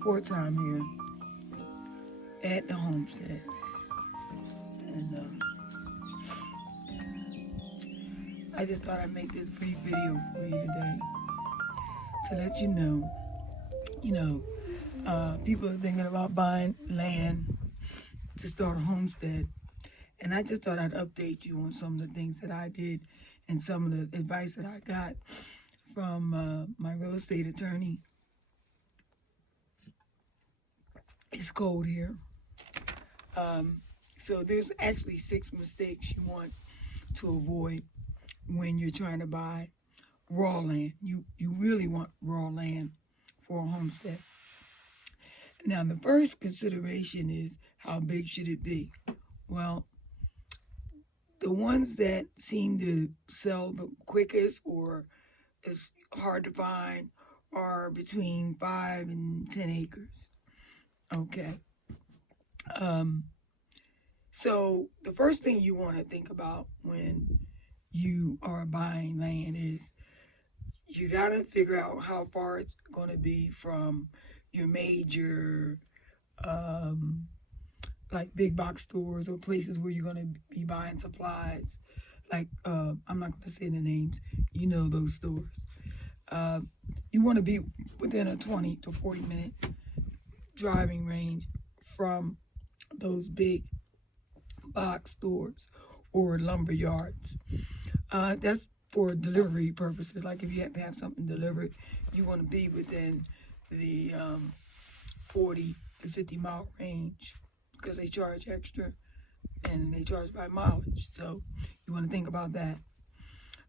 sport time here at the homestead. And I just thought I'd make this brief video for you today to let you know, people are thinking about buying land to start a homestead. And I just thought I'd update you on some of the things that I did and some of the advice that I got from my real estate attorney. It's cold here. So there's actually 6 mistakes you want to avoid when you're trying to buy raw land. You really want raw land for a homestead. Now, the first consideration is how big should it be? Well, the ones that seem to sell the quickest or is hard to find are between 5 and 10 acres. Okay. So the first thing you want to think about when you are buying land is you got to figure out how far it's going to be from your major like big box stores or places where you're going to be buying supplies. Like, I'm not going to say the names. You know those stores. You want to be within a 20 to 40 minute driving range from those big box stores or lumber yards. That's for delivery purposes. Like if you have to have something delivered, you want to be within the 40 to 50 mile range because they charge extra and they charge by mileage. So you want to think about that.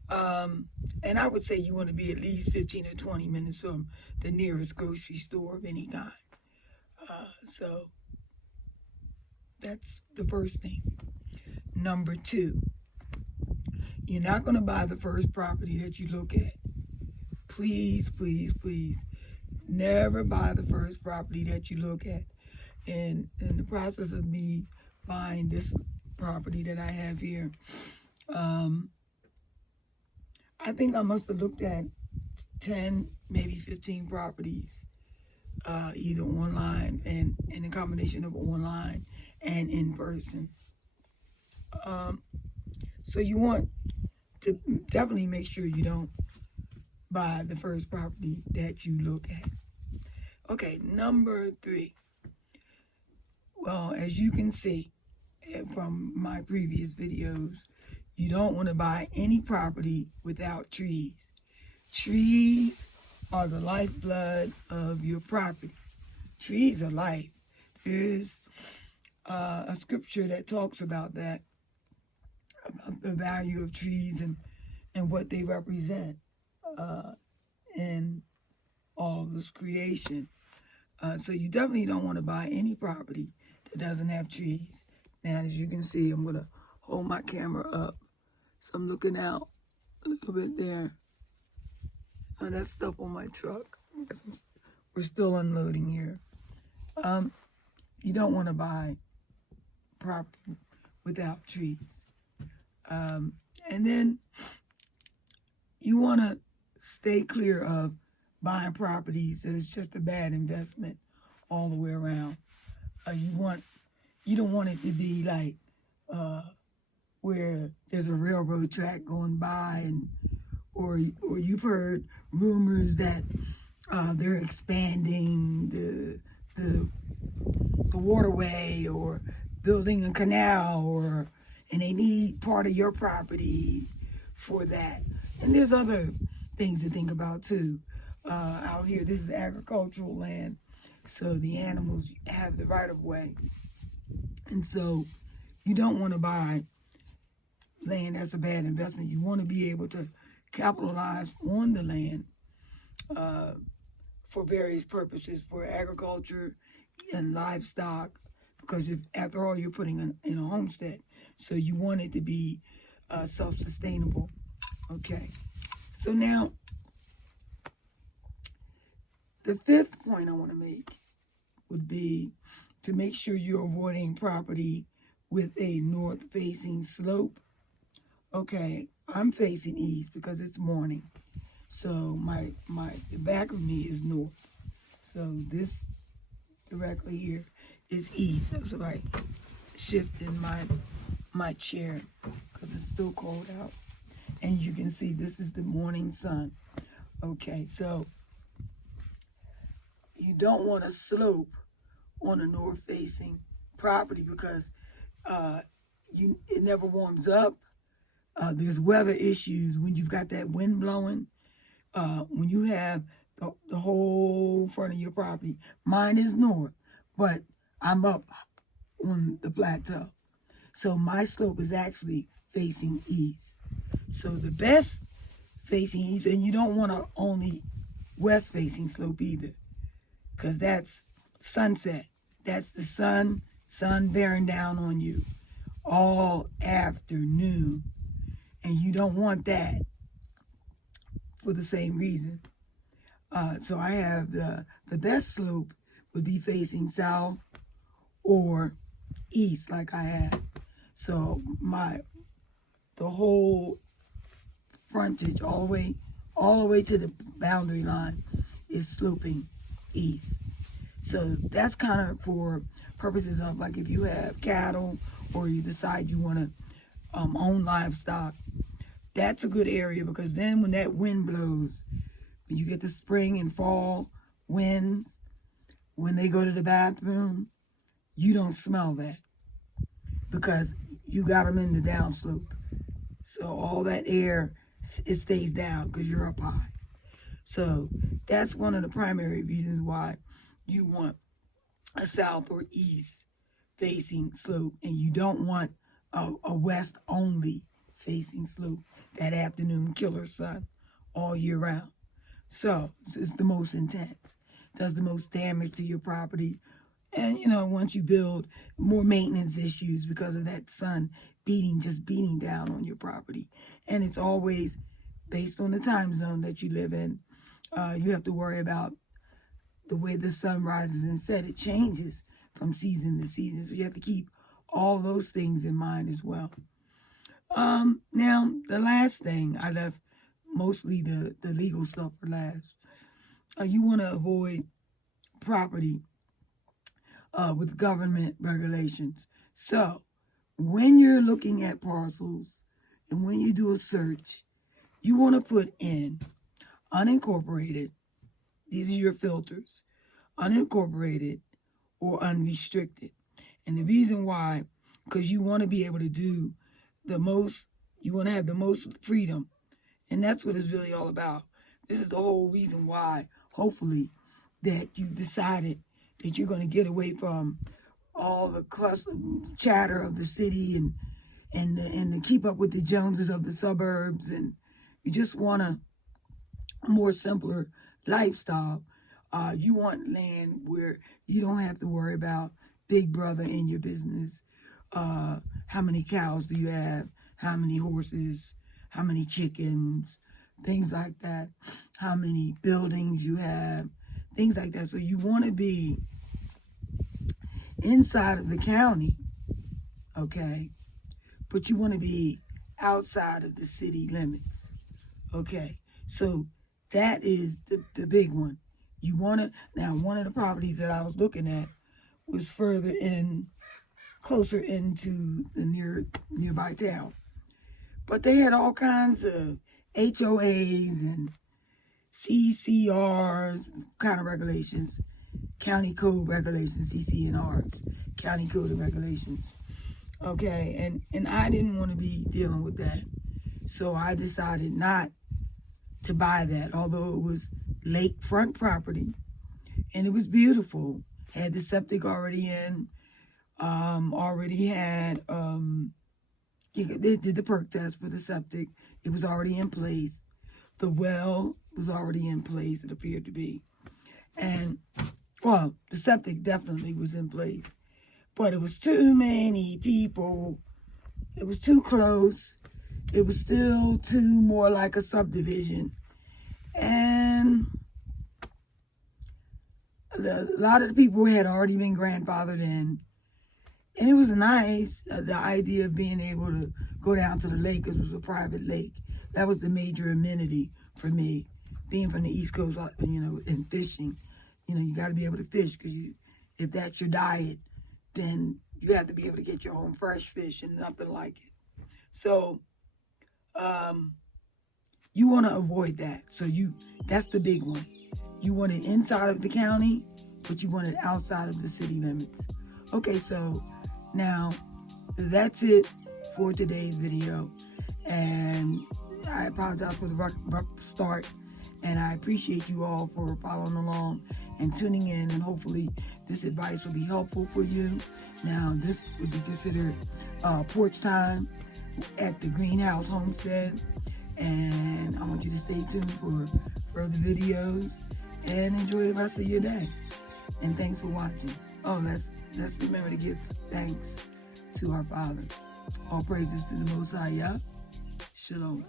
And I would say you want to be at least 15 or 20 minutes from the nearest grocery store of any kind. So that's the first thing. Number 2, you're not going to buy the first property that you look at. Please, please, please, never buy the first property that you look at. And in the process of me buying this property that I have here, I think I must have looked at 10, maybe 15 properties, either online and in a combination of online and in person. So you want to definitely make sure you don't buy the first property that you look at. Okay, number 3. Well, as you can see from my previous videos, you don't want to buy any property without trees. Trees are the lifeblood of your property. Trees are life. There's a scripture that talks about that, about the value of trees and what they represent in all of this creation. So you definitely don't want to buy any property that doesn't have trees. Now, as you can see, I'm going to hold my camera up. So I'm looking out a little bit there. That's stuff on my truck. We're still unloading here. You don't want to buy property without trees. And then you want to stay clear of buying properties that is just a bad investment all the way around. You don't want it to be like where there's a railroad track going by, or you've heard rumors that they're expanding the waterway or building a canal, and they need part of your property for that. And there's other things to think about too. Out here, this is agricultural land, so the animals have the right of way. And so you don't want to buy land that's a bad investment. You want to be able to capitalize on the land for various purposes, for agriculture and livestock, because after all, you're putting in a homestead. So you want it to be self-sustainable. Okay. So now, the 5th point I want to make would be to make sure you're avoiding property with a north-facing slope. Okay, I'm facing east because it's morning. So the back of me is north. So this directly here is east. So somebody shifting my chair because it's still cold out. And you can see this is the morning sun. Okay, so you don't want to slope on a north-facing property because it never warms up. There's weather issues when you've got that wind blowing. When you have the whole front of your property. Mine is north, but I'm up on the plateau. So my slope is actually facing east. So the best facing east, and you don't want to only west facing slope either, because that's sunset. That's the sun bearing down on you all afternoon. And you don't want that for the same reason. So I have the best slope would be facing south or east like I have. So the whole frontage all the way to the boundary line is sloping east. So that's kind of for purposes of like if you have cattle or you decide you want to own livestock, that's a good area because then when that wind blows, when you get the spring and fall winds, when they go to the bathroom, you don't smell that because you got them in the downslope. So all that air, it stays down because you're up high. So that's one of the primary reasons why you want a south or east facing slope, and you don't want a west only facing slope, that afternoon killer sun all year round. So it's the most intense, does the most damage to your property. And, once you build, more maintenance issues because of that sun beating down on your property. And it's always based on the time zone that you live in. You have to worry about the way the sun rises and sets. It changes from season to season. So you have to keep all those things in mind as well. Now, the last thing, I left mostly the legal stuff for last. You want to avoid property with government regulations. So when you're looking at parcels and when you do a search, you want to put in unincorporated. These are your filters. Unincorporated or unrestricted. And the reason why, because you want to be able to do you want to have the most freedom. And that's what it's really all about. This is the whole reason why, hopefully, that you've decided that you're going to get away from all the chatter of the city and to keep up with the Joneses of the suburbs. And you just want a more simpler lifestyle. You want land where you don't have to worry about Big Brother in your business. How many cows do you have? How many horses? How many chickens? Things like that. How many buildings you have? Things like that. So you want to be inside of the county, okay? But you want to be outside of the city limits, okay? So that is the big one. You want to, now one of the properties that I was looking at was further in, closer into the nearby town. But they had all kinds of HOAs and CCRs kind of regulations, county code regulations, CCNRs, county code and regulations. Okay, and I didn't want to be dealing with that. So I decided not to buy that, although it was lakefront property and it was beautiful. Had the septic already in, already had, they did the perk test for the septic. It was already in place. The well was already in place, it appeared to be. And, well, the septic definitely was in place. But it was too many people. It was too close. It was still too more like a subdivision. And a lot of the people had already been grandfathered in. And it was nice, the idea of being able to go down to the lake, because it was a private lake. That was the major amenity for me. Being from the East Coast, and fishing. You got to be able to fish, because if that's your diet, then you have to be able to get your own fresh fish and nothing like it. So you want to avoid that. So that's the big one. You want it inside of the county, but you want it outside of the city limits. Okay, so now that's it for today's video. And I apologize for the rough start. And I appreciate you all for following along and tuning in. And hopefully this advice will be helpful for you. Now, this would be considered porch time at the Greenhouse Homestead. And I want you to stay tuned for further videos and enjoy the rest of your day. And thanks for watching. Oh, let's remember to give thanks to our Father. All praises to the Most High, Yah. Shalom.